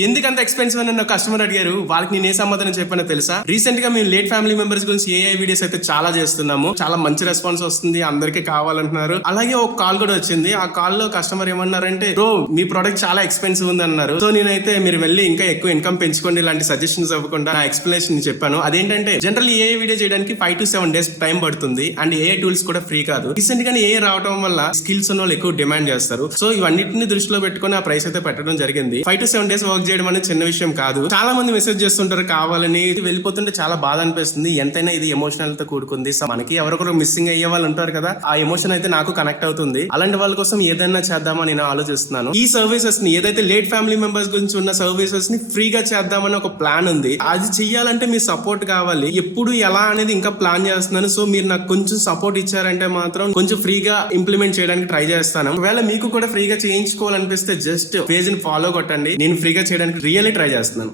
ఎందుకంత ఎక్స్పెన్సివ్ అని నా కస్టమర్ అడిగారు. వాళ్ళకి నేను ఏ సమాధానం చెప్పానో తెలుసా? రీసెంట్ గా మేము లేట్ ఫ్యామిలీ మెంబర్స్ గురించి ఏఐ వీడియోస్ అయితే చాలా చేస్తున్నాము. చాలా మంచి రెస్పాన్స్ వస్తుంది, అందరికీ కావాలంటున్నారు. అలాగే ఒక కాల్ కూడా వచ్చింది. ఆ కాల్ లో కస్టమర్ ఏమన్నారంటే, బ్రో మీ ప్రోడక్ట్ చాలా ఎక్స్పెన్సివ్ ఉంది అన్నారు. సో నేనైతే మీరు వెళ్ళి ఇంకా ఎక్కువ ఇన్కమ్ పెంచుకోండి ఇలాంటి సజెషన్స్ ఇవ్వకుండా నా ఎక్స్ప్లెనేషన్ చెప్పాను. అదేంటంటే జనరల్ ఏఐ వీడియో చేయడానికి 5 to 7 days టైం పడుతుంది. అండ్ ఏఐ టూల్స్ కూడా ఫ్రీ కాదు. రీసెంట్ గా ఏఐ రావడం వల్ల స్కిల్స్ ఉన్న వాళ్ళు ఎక్కువ డిమాండ్ చేస్తారు. సో ఇవన్నిటిని దృష్టిలో పెట్టుకుని ఆ ప్రైస్ అయితే పెట్టడం జరిగింది. 5 to 7 days వర్క్ చేయడం అనేది చిన్న విషయం కాదు. చాలా మంది మెసేజ్ చేస్తుంటారు కావాలని. వెళ్ళిపోతుంటే చాలా బాధ అనిపిస్తుంది. ఎంతైనా ఇది ఎమోషనల్ తో కూడుకుంది. సో మనకి ఎవరొకరు మిస్సింగ్ అయ్యే వాళ్ళు ఉంటారు కదా, ఆ ఎమోషన్ అయితే నాకు కనెక్ట్ అవుతుంది. అలాంటి వాళ్ళ కోసం ఏదైనా చేద్దామని నేను ఆలోచిస్తున్నాను. ఈ సర్వీసెస్ ని ఏదైతే లేట్ ఫ్యామిలీ మెంబర్స్ గురించి ఉన్న సర్వీసెస్ ని ఫ్రీగా చేద్దామని ఒక ప్లాన్ ఉంది. అది చెయ్యాలంటే మీ సపోర్ట్ కావాలి. ఎప్పుడు ఎలా అనేది ఇంకా ప్లాన్ చేస్తున్నాను. సో మీరు నాకు కొంచెం సపోర్ట్ ఇచ్చారంటే మాత్రం కొంచెం ఫ్రీగా ఇంప్లిమెంట్ చేయడానికి ట్రై చేస్తాను. ఒకవేళ మీకు కూడా ఫ్రీగా చేయించుకోవాలనిపిస్తే జస్ట్ పేజ్ ని ఫాలో కొట్టండి. నేను ఫ్రీగా చేయడానికి రియల్లీ ట్రై చేస్తున్నాను.